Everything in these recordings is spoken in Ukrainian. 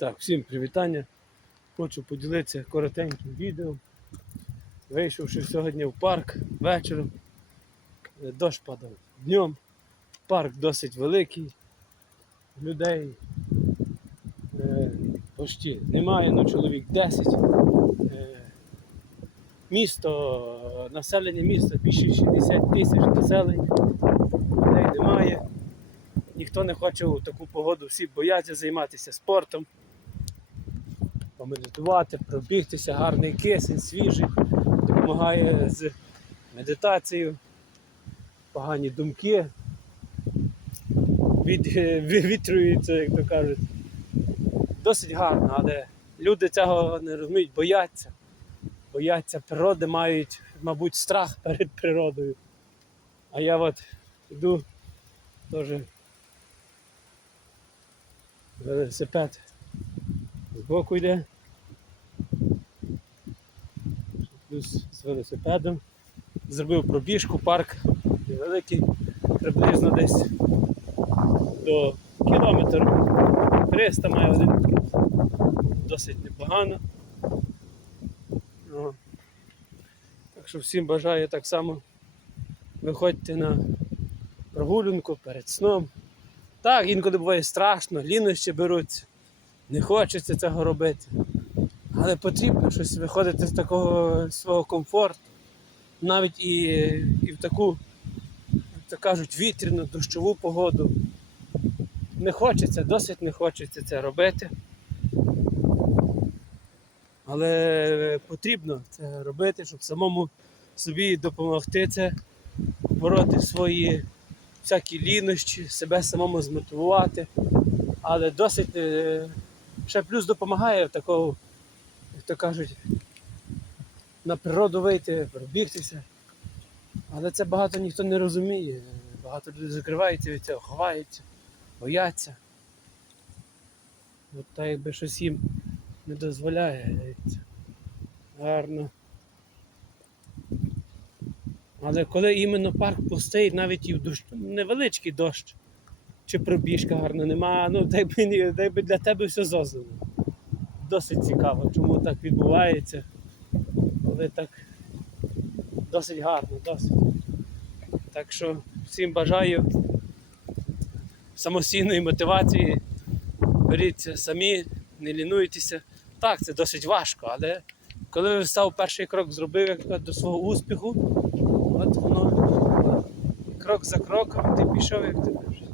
Так, всім привітання. Хочу поділитися коротеньким відео. Вийшовши сьогодні в парк вечором. Е, Дощ падав днем. Парк досить великий. Людей е, почти немає, ну чоловік 10. Е, місто, населення міста більше 60 тисяч населення. Людей немає. Ніхто не хоче у таку погоду, всі бояться займатися спортом, помедитувати, пробігтися, гарний кисень, свіжий, допомагає з медитацією, погані думки, від, вивітрюються, як то кажуть. Досить гарно, але люди цього не розуміють, бояться. Бояться природи, мають, мабуть, страх перед природою. А я от йду теж велосипед збоку йде. Плюс з велосипедом. Зробив пробіжку, парк невеликий, приблизно десь до кілометра 300 має один. Досить непогано. Ну, Так що всім бажаю так само виходьте на прогулянку перед сном. Так, інколи буває страшно, лінощі беруться, не хочеться цього робити. Але потрібно щось виходити з такого свого комфорту, навіть і, і в таку, як то кажуть, вітряну, дощову погоду. Не хочеться, досить не хочеться це робити. Але потрібно це робити, щоб самому собі допомогти це, бороти свої всякі лінощі, себе самому змотивувати. Але досить е, ще плюс допомагає такого, як то кажуть, на природу вийти, пробігтися. Але це багато ніхто не розуміє. Багато людей закриваються від цього, ховаються, бояться. От так якби щось їм не дозволяє. Гарно. Але коли іменно парк пустий, навіть і в дощ, невеличкий дощ, чи пробіжка гарна нема, ну дай би, дай би для тебе все зоздано. Досить цікаво, чому так відбувається. Але так досить гарно, досить. Так що всім бажаю самостійної мотивації. Беріться самі, не лінуйтеся. Так, це досить важко, але коли ви став перший крок, зробив як до свого успіху, От воно крок за кроком ти пішов, як ти кажеш.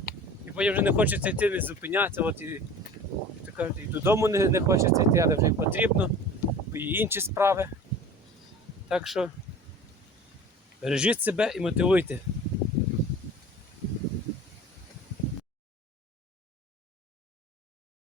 І потім вже не хочеться йти, не зупинятися, от і, так і додому не, не хочеться йти, але вже й потрібно, бо є інші справи. Так що бережіть себе і мотивуйте.